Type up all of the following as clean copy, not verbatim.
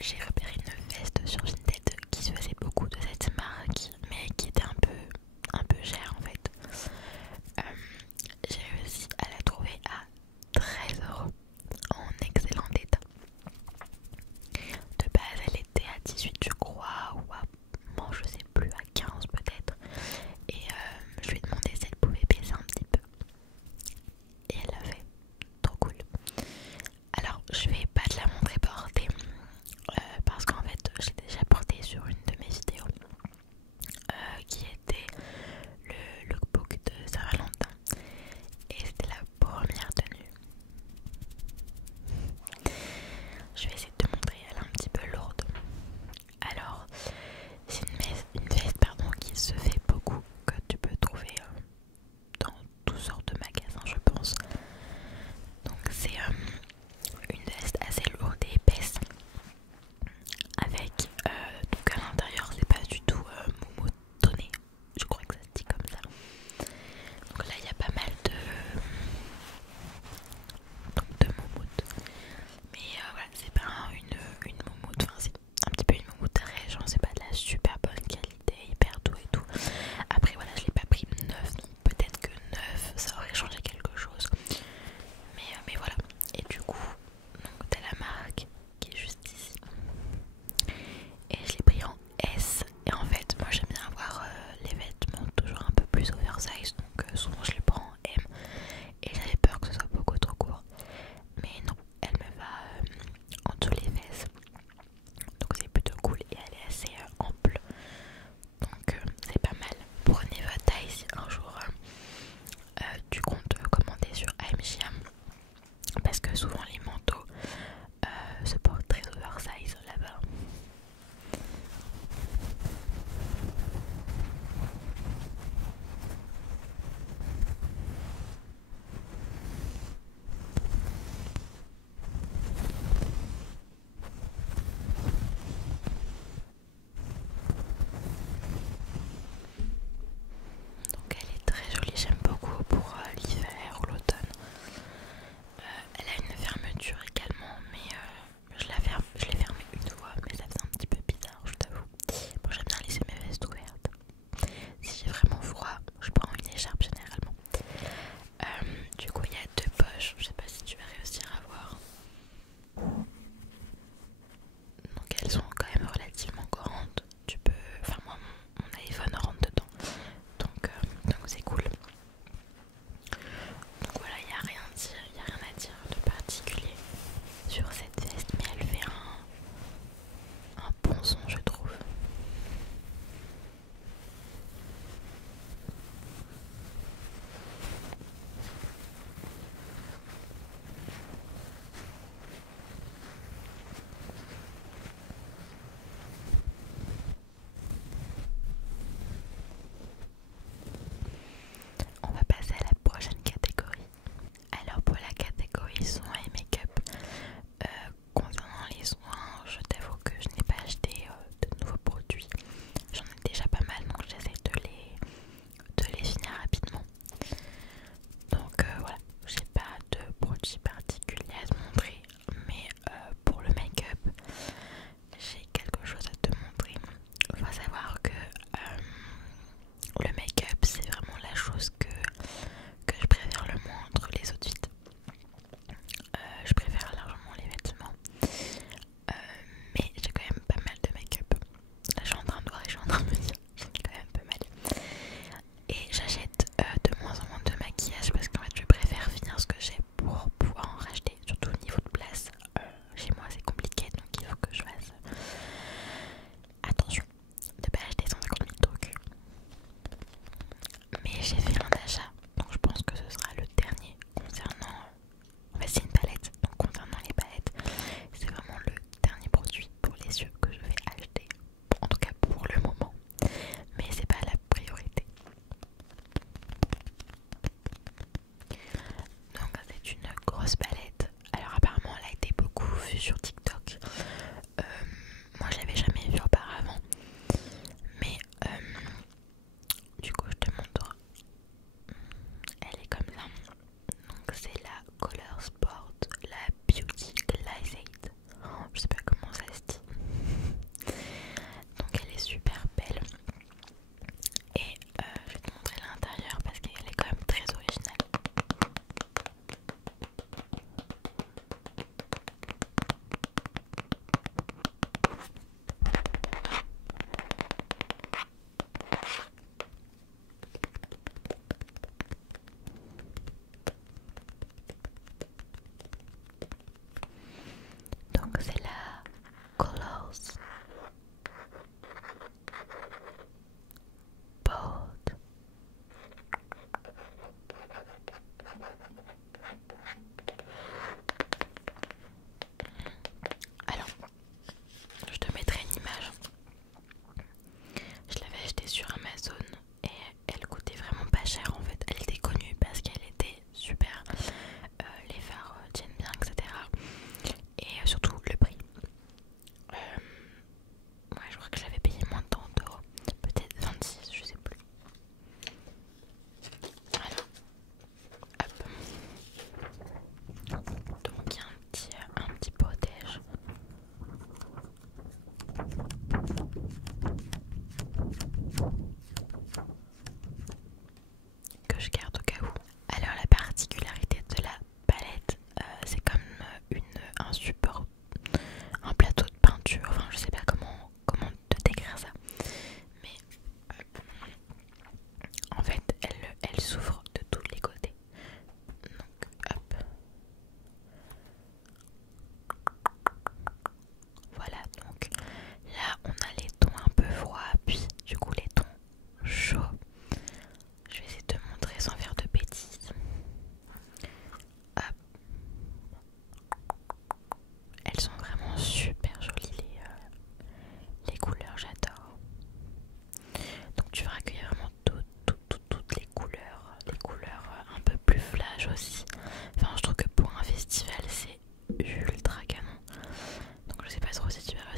j'ai repéré une veste sur Vinted qui se faisait beaucoup de cette marque, mais qui était un peu chère en fait. J'ai réussi à la trouver à 13 € en excellent état. De base elle était à 18 je crois, ou à, bon, je sais plus, à 15 peut-être. Et je lui ai demandé si elle pouvait baisser un petit peu. Et elle l'a fait. Trop cool. Alors je vais pas te la montrer portée parce qu'en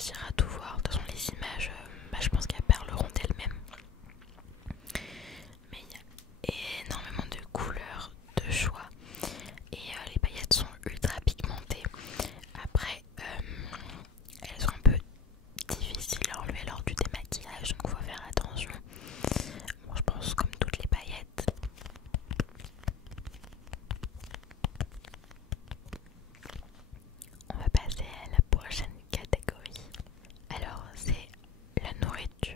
réussir à tout voir. De toute façon les images, je pense qu'elles parleront d'elles-mêmes. Mais il y a énormément de couleurs, de choix. Et les paillettes sont ultra pigmentées. Après, elles sont un peu difficiles à enlever lors du démaquillage, donc faut faire attention. Bon, je pense comme toutes les paillettes. On va passer à la prochaine catégorie. Alors c'est la nourriture.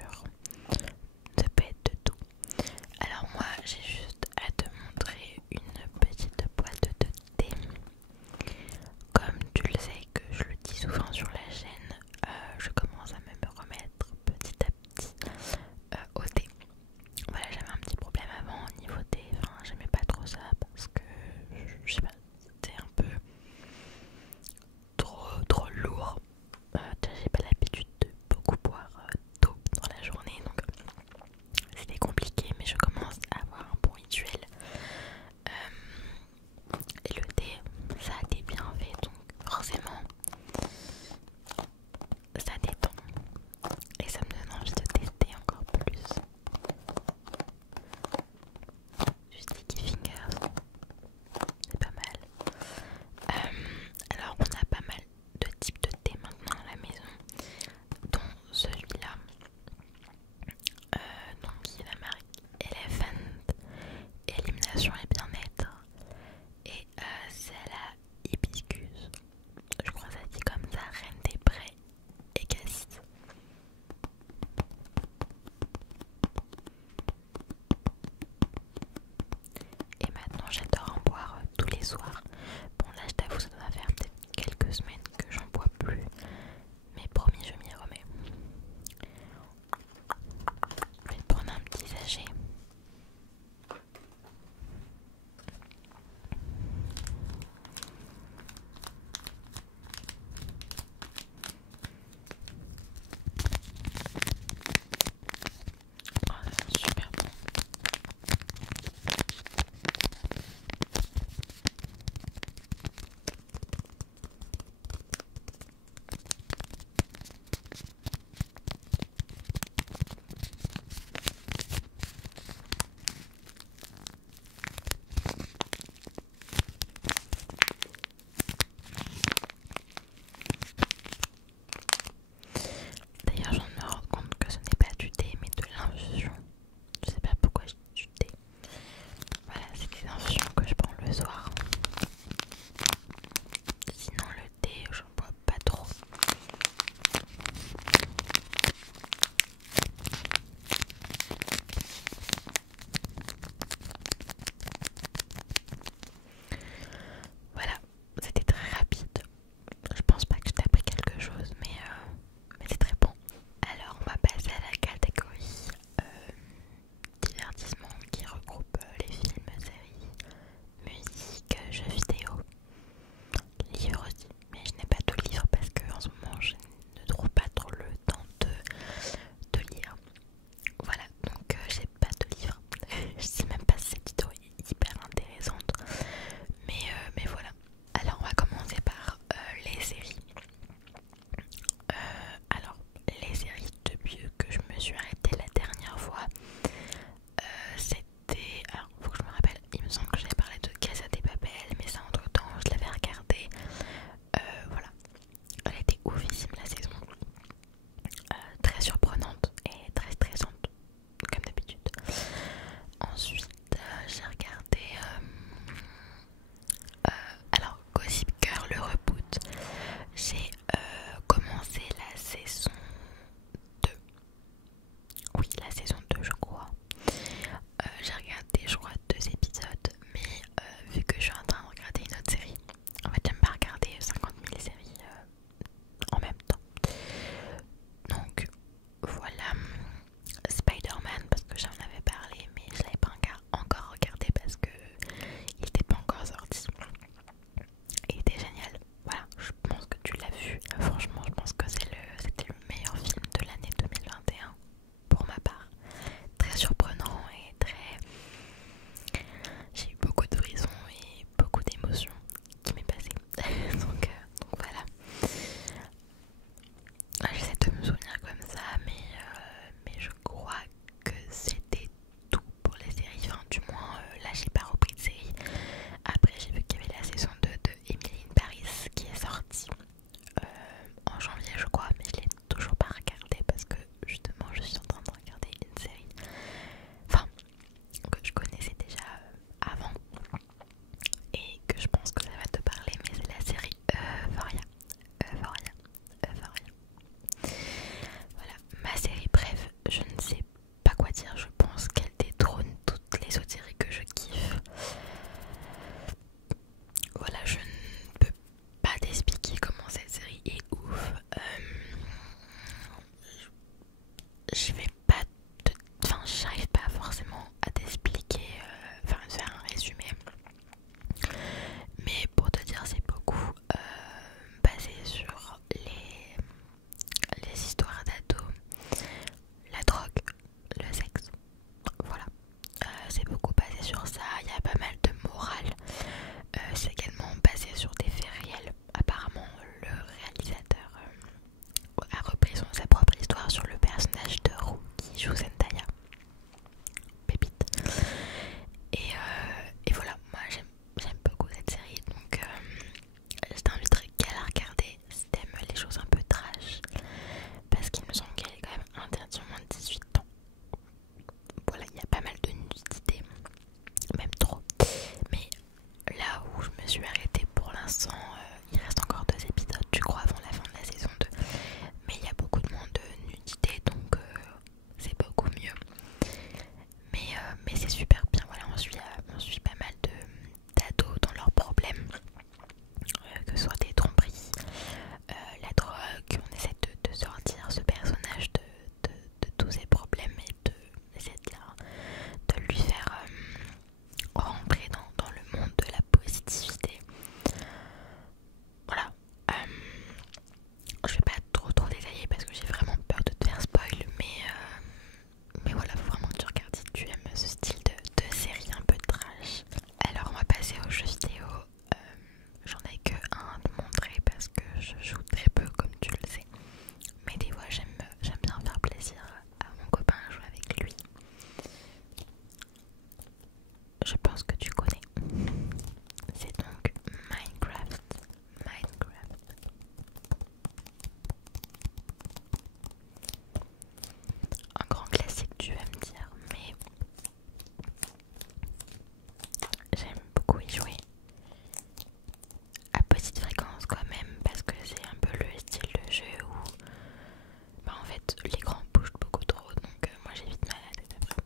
fait l'écran bouge beaucoup trop, donc moi j'ai vite mal à la tête après.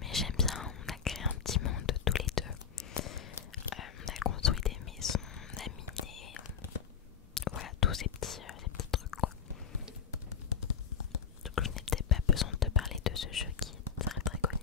Mais j'aime bien, on a créé un petit monde tous les deux. On a construit des maisons, on a miné, voilà tous ces petits trucs quoi. Donc je n'ai peut-être pas besoin de te parler de ce jeu qui est très très connu.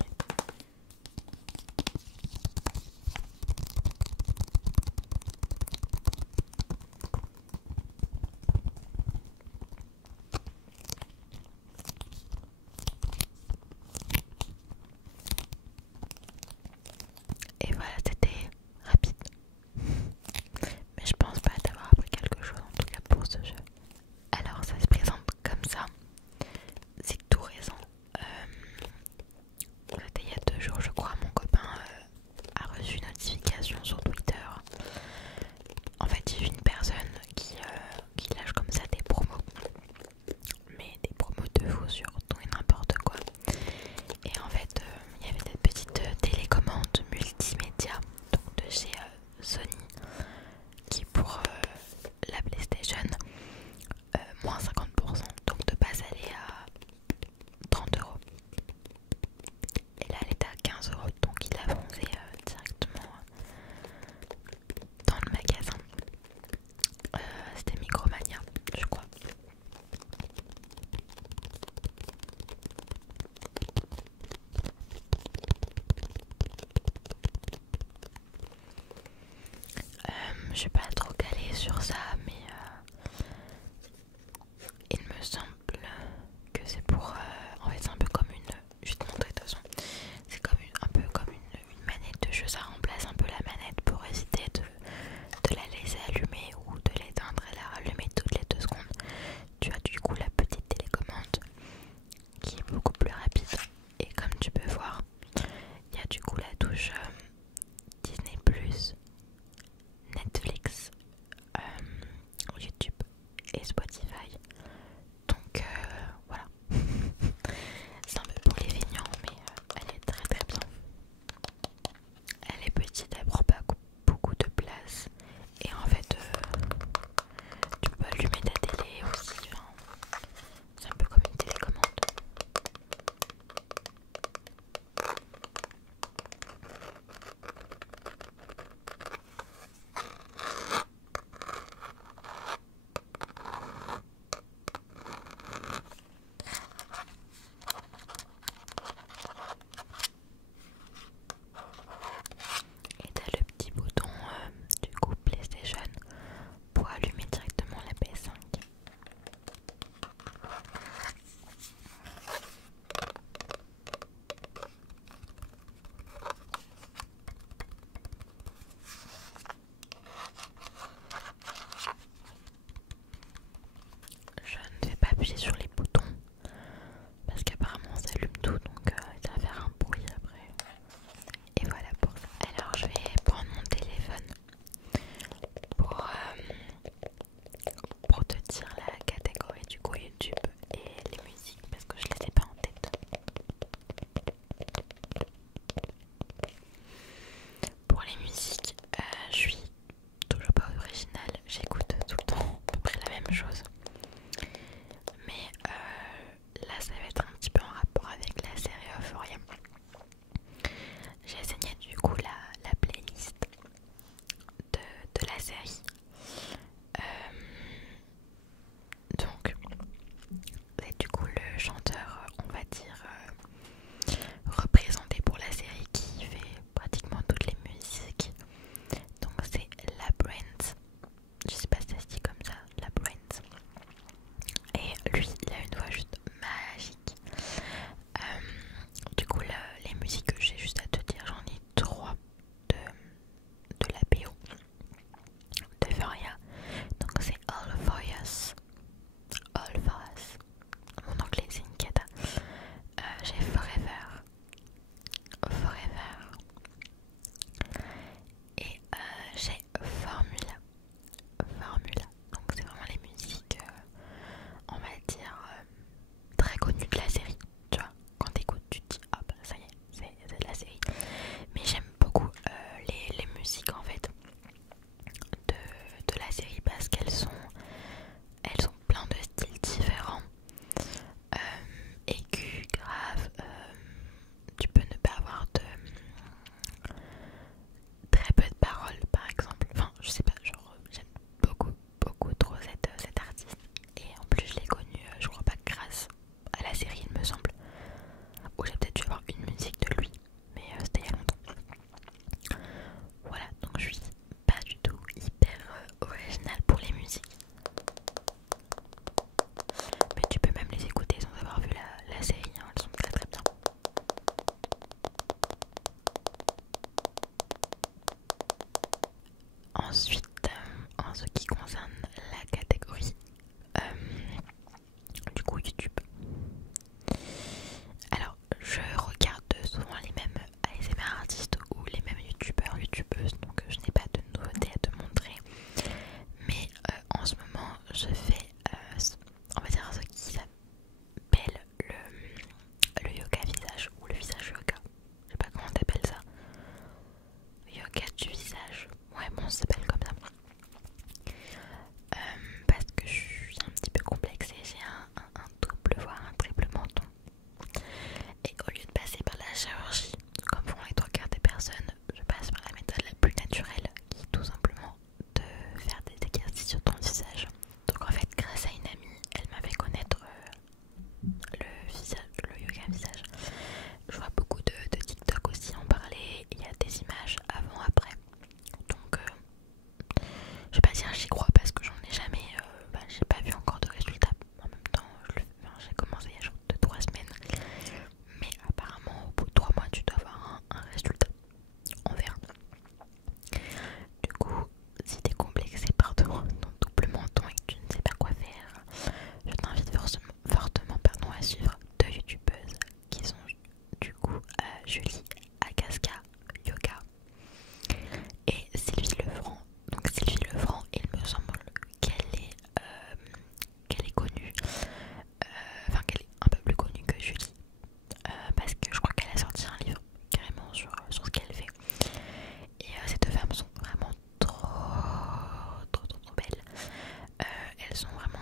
Et voilà, c'était rapide. Mais je pense pas t'avoir appris quelque chose en tout cas pour ce jeu. Alors ça se présente comme ça. C'est tout récent. C'était il y a 2 jours je crois. Mon copain a reçu une notification sur Twitter. En fait j'ai vu une personne qui lâche comme ça des promos. Mais des promos de fou sur tout et n'importe quoi. Et en fait il y avait des petites télécommandes multimédia donc de chez Sony qui pour la PlayStation moins 50%, donc de base elle est à 30€. Et là elle était à 15€, donc il a foncé directement dans le magasin. C'était Micromania je crois. Je suis pas trop calée sur ça, mais il me semble que c'est pour... en fait c'est un peu comme une... Je vais te montrer de toute façon. C'est comme un peu comme une manette de jeu. Ça remplace un peu la manette pour éviter de la laisser allumer ou de l'éteindre et la rallumer toutes les 2 secondes. Tu as du coup la petite télécommande qui est beaucoup plus rapide. Et comme tu peux voir, il y a du coup la touche Disney+, Netflix, YouTube et Spotify. Donc voilà. C'est un peu pour les feignants, mais elle est très très bien. Elle est petite, elle prend pas beaucoup de place. Et en fait, tu peux allumer ta télé aussi. Enfin, c'est un peu comme une télécommande. Et t'as le petit bouton du coup PlayStation pour allumer directement la PS5. Je ne vais pas appuyer sur les boutons parce qu'apparemment ça allume tout, donc ça va faire un bruit après. Et voilà pour ça. Alors je vais prendre mon téléphone pour te dire la catégorie du coup YouTube et les musiques parce que je les ai pas en tête. Pour les musiques, je suis toujours pas originale, j'écoute tout le temps à peu près la même chose. Mais là ça va être un petit peu en rapport avec la série Euphoria. J'ai saigné du coup la playlist de la série. Donc c'est du coup le chanteur, on va dire, représenté pour la série qui fait pratiquement toutes les musiques. Donc c'est Labrinth. Je sais pas si ça se dit comme ça, Labrinth. sont vraiment